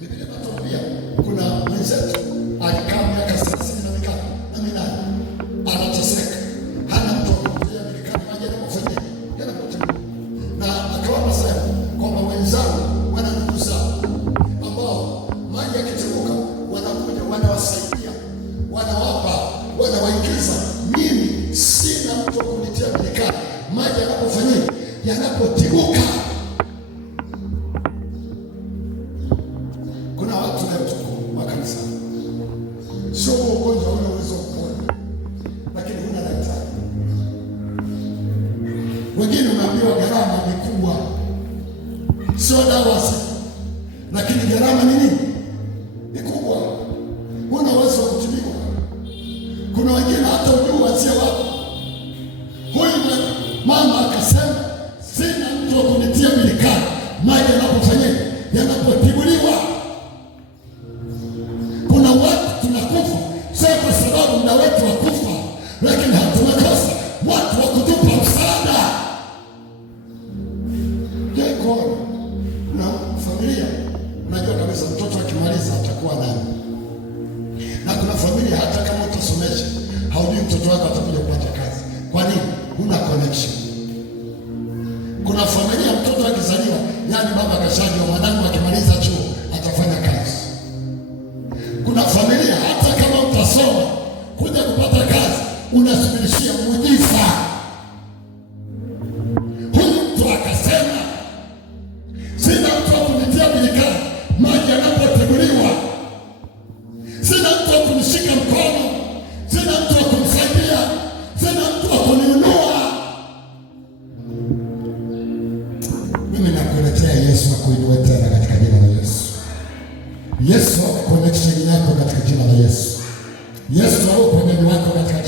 Biblia inatuambia kuna mwenzetu alikaa miaka 38 anateseka, hana mtu wa kumtia milikani maji yanapofanyika yanapotea, na akawa anasema kwamba wenzao wana ndugu zao ambao maji yakitemuka wanakuja wanawasaidia, wanawapa, wanawaingiza. Mimi sina mtu wa kunitia milikani maji yanapofanyika yanapotibuka. Kuna watu leo tuko makanisa, sio ugonjwa ule uwezo kupona, lakini huna daktari. Wengine unaambiwa gharama ni kubwa, sio dawa si, lakini gharama ni nini? Ni kubwa, huna uwezo wa kutibiwa. Kuna wengine hata ujui wasia wako. Huyu mama akasema sina mtu wa kunitia milikani maji yanapofanyika yanapotibuliwa. Kuna watu tunakufa sio kwa sababu muda wetu wa kufa, lakini hatumekosa watu wa kutupa msaada. Jeko na familia, unajua kabisa mtoto akimaliza atakuwa nani, na kuna familia hata kama utasomesha haujui mtoto wako atakuja kupata kazi. Kwa nini? Huna connection. Kuna familia mtoto akizaliwa, yani baba kashajua mwanangu akimaliza chuo atafanya kazi. Kuna familia hata kama utasoma kuja kupata kazi unasubirishia muujiza. Huyu mtu akasema sina mtu wa kunitia milikani maji yanapotibuliwa, sina mtu wa kunishika mkono, sina mtu wa kunisaidia, sina mtu wa kuniinua. Mimi nakuletea Yesu akuinue tena katika jina la Yesu. Yesu connection yako katika jina la Yesu. Yesu au uponyaji wako katika